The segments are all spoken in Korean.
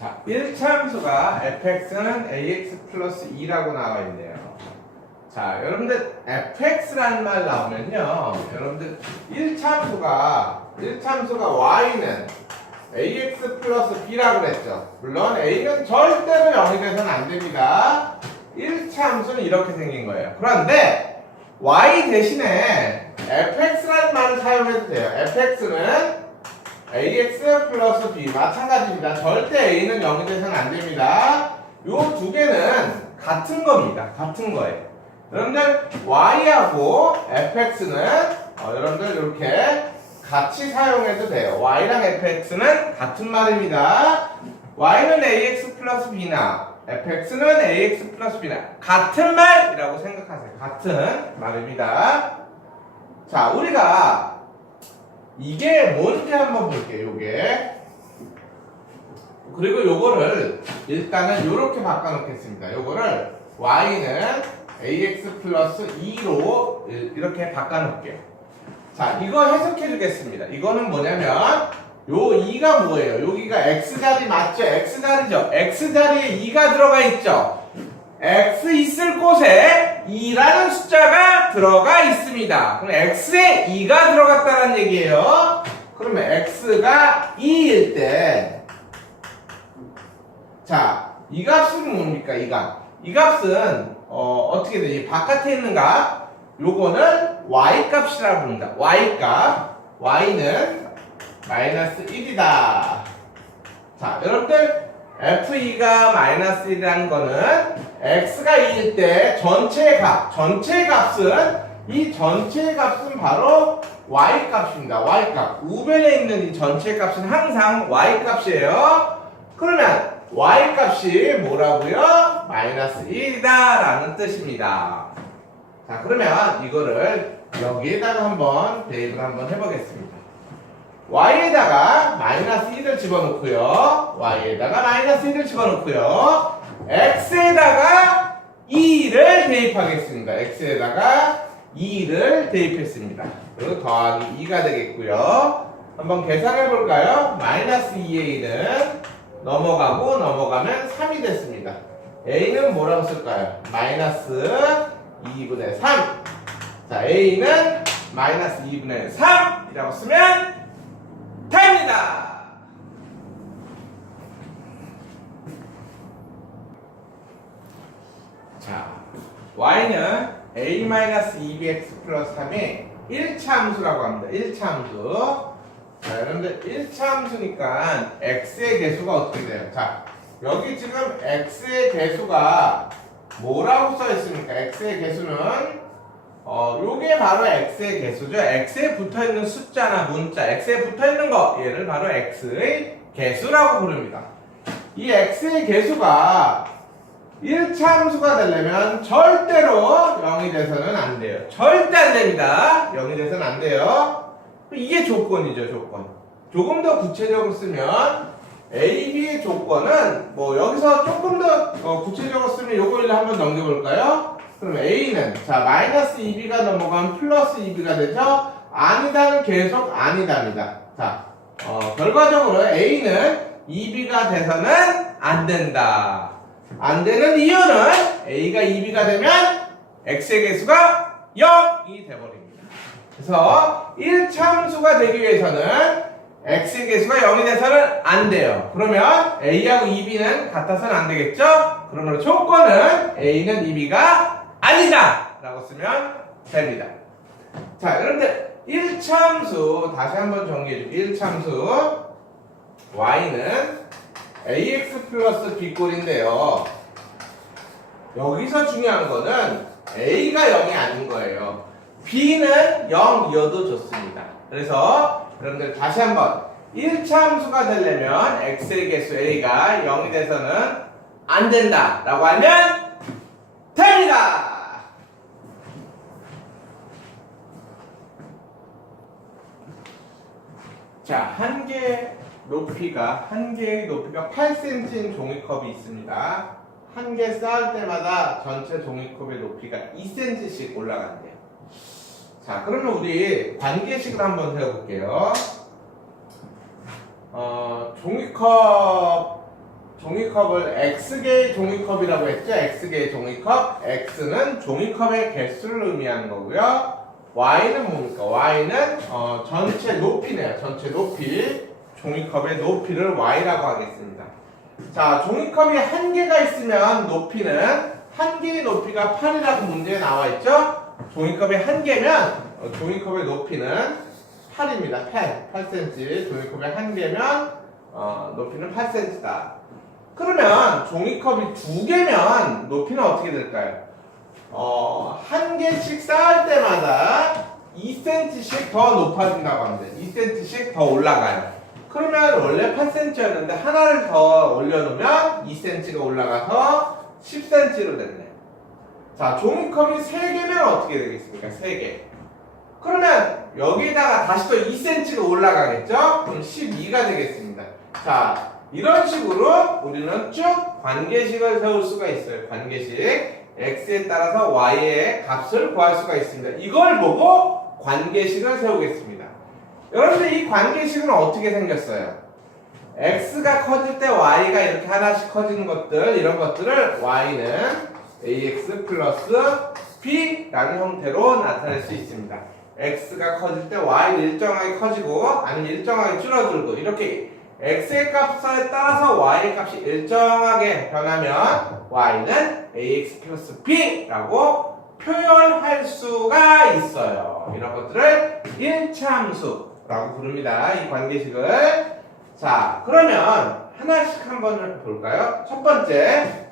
자, 1차 함수가 fx는 ax 플러스 2라고 나와 있네요. 자, 여러분들 fx라는 말 나오면요. 여러분들 1차 함수가 1차 함수가 y는 ax 플러스 b라고 그랬죠. 물론 a는 절대로 0이 돼서는 안 됩니다. 1차 함수는 이렇게 생긴 거예요. 그런데 y 대신에 fx라는 말을 사용해도 돼요. fx는 ax 플러스 b 마찬가지입니다. 절대 a는 0이 돼서는 안 됩니다. 요 두 개는 같은 겁니다. 같은 거예요. 여러분들 y하고 fx는 어, 여러분들 이렇게 같이 사용해도 돼요. y랑 fx는 같은 말입니다. y는 ax 플러스 b나 fx는 ax 플러스 b나 같은 말이라고 생각하세요. 같은 말입니다. 자, 우리가 이게 뭔지 한번 볼게요. 요게 그리고 요거를 일단은 요렇게 바꿔놓겠습니다. 요거를 y는 ax 플러스 2로 이렇게 바꿔놓을게요. 자, 이거 해석해 주겠습니다. 이거는 뭐냐면 요 2가 뭐예요? 여기가 x자리 맞죠? x자리죠? x자리에 2가 들어가 있죠? X 있을 곳에 2라는 숫자가 들어가 있습니다. 그럼 x에 2가 들어갔다는 얘기예요. 그러면 x가 2일 때, 자, 이 값은 뭡니까? 이 값. 이 값은 어, 어떻게 되지? 바깥에 있는 값, 요거는 y 값이라고 부릅니다. y 값, y는 마이너스 1이다. 자, 여러분들 f2가 마이너스 1이라는 거는 x가 2일 때 전체 값, 전체 값은 이 전체 값은 바로 y 값입니다. y 값. 우변에 있는 이 전체 값은 항상 y 값이에요. 그러면 y 값이 뭐라고요? 마이너스 1이다 라는 뜻입니다. 자, 그러면 이거를 여기에다가 한번 대입을 한번 해보겠습니다. y에다가 마이너스 1을 집어넣고요. Y에다가 마이너스 1을 집어넣고요. x에다가 2를 대입하겠습니다. x에다가 2를 대입했습니다. 그리고 더하기 2가 되겠고요. 한번 계산해 볼까요? 마이너스 2의 1은 넘어가고 넘어가면 3이 됐습니다. a는 뭐라고 쓸까요? 마이너스 2분의 3. 자, a는 마이너스 2분의 3이라고 쓰면 됩니다. 자, y는 a-2bx 플러스 3의 1차 함수라고 합니다. 1차 함수. 자, 여러분들 1차 함수니까 x의 개수가 어떻게 돼요? 자, 여기 지금 x의 개수가 뭐라고 써 있습니까? x의 개수는 어, 요게 바로 x의 개수죠. x에 붙어 있는 숫자나 문자, x에 붙어 있는 거 얘를 바로 x의 개수라고 부릅니다. 이 x의 개수가 1차 함수가 되려면 절대로 0이 돼서는 안 돼요. 절대 안 됩니다. 0이 돼서는 안 돼요. 이게 조건이죠, 조건. 조금 더 구체적으로 쓰면 A, B의 조건은 뭐 여기서 조금 더 어, 구체적으로 쓰면 요거를 한번 넘겨볼까요? 그럼 A는 자 마이너스 2B가 넘어가면 플러스 2B가 되죠? 아니다는 계속 아니답니다. 자 어, 결과적으로 A는 2B가 돼서는 안 된다. 안 되는 이유는 A가 2B가 되면 X의 개수가 0이 돼버립니다. 그래서 1차 함수가 되기 위해서는 x의 개수가 0이 돼서는 안 돼요. 그러면 a하고 2b는 같아서는 안 되겠죠? 그러므로 조건은 a는 2b가 아니다! 라고 쓰면 됩니다. 자, 1차 함수 다시 한번 정리해 줄게요. 1차 함수 y는 ax 플러스 b꼴인데요. 여기서 중요한 거는 a가 0이 아닌 거예요. b는 0이어도 좋습니다. 그래서 여러분들 다시 한번 1차 함수가 되려면 x의 개수 a가 0이 돼서는 안 된다 라고 하면 됩니다. 자, 한 개 높이가 한 개의 높이가 8cm인 종이컵이 있습니다. 한 개 쌓을 때마다 전체 종이컵의 높이가 2cm씩 올라간대요. 자, 그러면 우리 관계식을 한번 세워볼게요. 어, 종이컵 종이컵을 X개의 종이컵이라고 했죠? X개의 종이컵. X는 종이컵의 개수를 의미하는 거고요. Y는 뭡니까? Y는 어, 전체 높이네요. 전체 높이. 종이컵의 높이를 Y라고 하겠습니다. 자, 종이컵이 한 개가 있으면 높이는 한 개의 높이가 8이라고 문제에 나와 있죠? 종이컵이 한 개면 어, 종이컵의 높이는 8입니다. 8, 8cm. 종이컵이 한 개면 어, 높이는 8cm다. 그러면 종이컵이 두 개면 높이는 어떻게 될까요? 어, 한 개씩 쌓을 때마다 2cm씩 더 높아진다고 합니다. 2cm씩 더 올라가요. 그러면 원래 8cm였는데 하나를 더 올려놓으면 2cm가 올라가서 10cm로 됐네. 자, 종이컵이 3개면 어떻게 되겠습니까? 3개. 그러면 여기다가 다시 또 2cm가 올라가겠죠? 그럼 12가 되겠습니다. 자, 이런 식으로 우리는 쭉 관계식을 세울 수가 있어요. 관계식. x에 따라서 y의 값을 구할 수가 있습니다. 이걸 보고 관계식을 세우겠습니다. 여러분들 이 관계식은 어떻게 생겼어요? x가 커질 때 y가 이렇게 하나씩 커지는 것들 이런 것들을 y는 ax 플러스 b라는 형태로 나타낼 수 있습니다. x가 커질 때 y는 일정하게 커지고 아니면 일정하게 줄어들고 이렇게 x의 값에 따라서 y의 값이 일정하게 변하면 y는 ax 플러스 b라고 표현할 수가 있어요. 이런 것들을 일차함수 라고 부릅니다. 이 관계식을. 자, 그러면 하나씩 한번 볼까요? 첫 번째,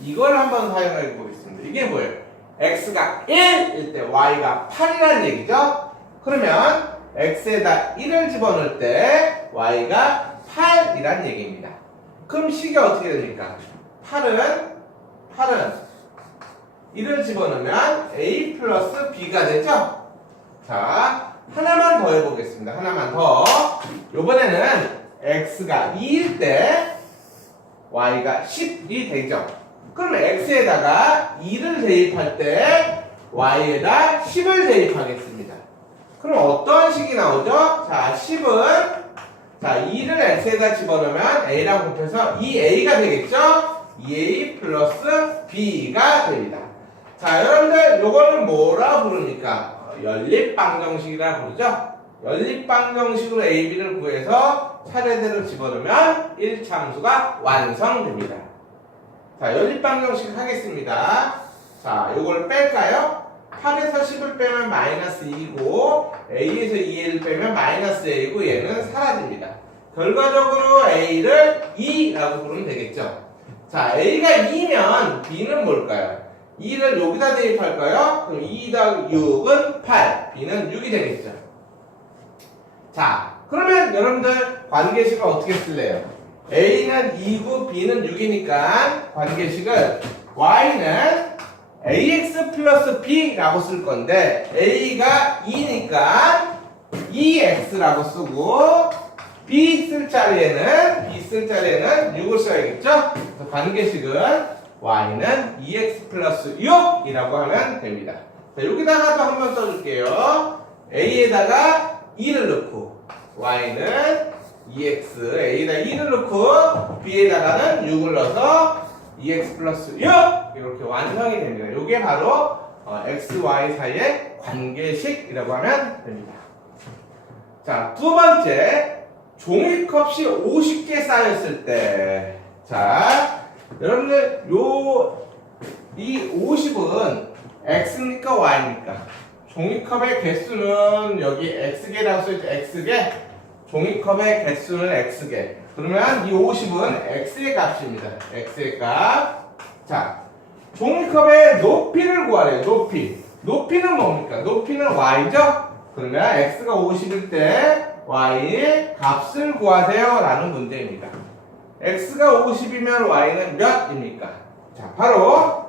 이걸 한번 사용해 보겠습니다. 이게 뭐예요? x가 1일 때 y가 8이라는 얘기죠? 그러면 x에다 1을 집어넣을 때 y가 8이라는 얘기입니다. 그럼 식이 어떻게 됩니까? 8은 8은 1을 집어넣으면 a 플러스 b가 되죠? 자, 하나만 더 해보겠습니다. 하나만 더. 요번에는 x가 2일 때 y가 10이 되죠. 그러면 x에다가 2를 대입할 때 y에다 10을 대입하겠습니다. 그럼 어떤 식이 나오죠? 자, 10은 자, 2를 x에다 집어넣으면 a랑 곱해서 2a가 되겠죠? 2a 플러스 b가 됩니다. 자, 여러분들 요거는 뭐라 부릅니까? 어, 연립방정식이라 부르죠? 연립방정식으로 a, b를 구해서 차례대로 집어넣으면 1차함수가 완성됩니다. 자, 연립방정식 하겠습니다. 자, 요걸 뺄까요? 8에서 10을 빼면 마이너스 2고 a에서 2를 빼면 마이너스 a고 얘는 사라집니다. 결과적으로 a를 2라고 부르면 되겠죠. 자, a가 2면 b는 뭘까요? 2를 여기다 대입할까요? 그럼 2 더하기 6은 8, b는 6이 되겠죠. 자, 그러면 여러분들 관계식을 어떻게 쓸래요? a는 2고 b는 6이니까 관계식을 y는 ax 플러스 b라고 쓸 건데 a가 2니까 2x라고 쓰고 b 쓸 자리에는 b 쓸 자리에는 6을 써야겠죠? 그래서 관계식은 y는 2x 플러스 6이라고 하면 됩니다. 자, 여기다가도 한 번 써줄게요. a에다가 2를 넣고 y는 2x a에다 2를 넣고 b에다가는 6을 넣어서 2x 플러스 6 이렇게 완성이 됩니다. 이게 바로 어, x, y 사이의 관계식이라고 하면 됩니다. 자, 두 번째 종이컵이 50개 쌓였을 때 자, 여러분들 요 이 50은 x입니까 y입니까? 종이컵의 개수는 여기 x개라고 써있죠. x개. 종이컵의 개수는 x개. 그러면 이 50은 x의 값입니다. x의 값. 자, 종이컵의 높이를 구하래요. 높이. 높이는 뭡니까? 높이는 y죠? 그러면 x가 50일 때 y의 값을 구하세요. 라는 문제입니다. X가 50이면 y는 몇입니까? 자, 바로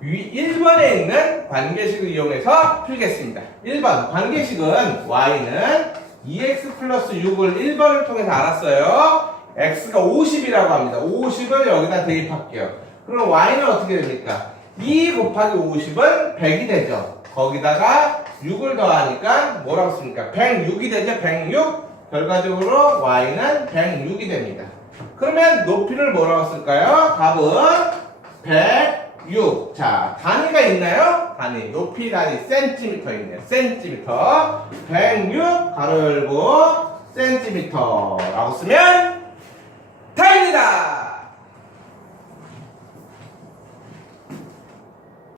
위 1번에 있는 관계식을 이용해서 풀겠습니다. 1번 관계식은 y는 2x 플러스 6을 1번을 통해서 알았어요. x가 50이라고 합니다. 50을 여기다 대입할게요. 그럼 y는 어떻게 됩니까? 2 곱하기 50은 100이 되죠. 거기다가 6을 더하니까 뭐라고 씁니까? 106이 되죠. 106. 결과적으로 y는 106이 됩니다. 그러면 높이를 뭐라고 쓸까요? 답은 106. 자, 단위가 있나요? 단위. 높이 단위 센티미터 있네요. 센티미터. 106 가로 열고 센티미터라고 쓰면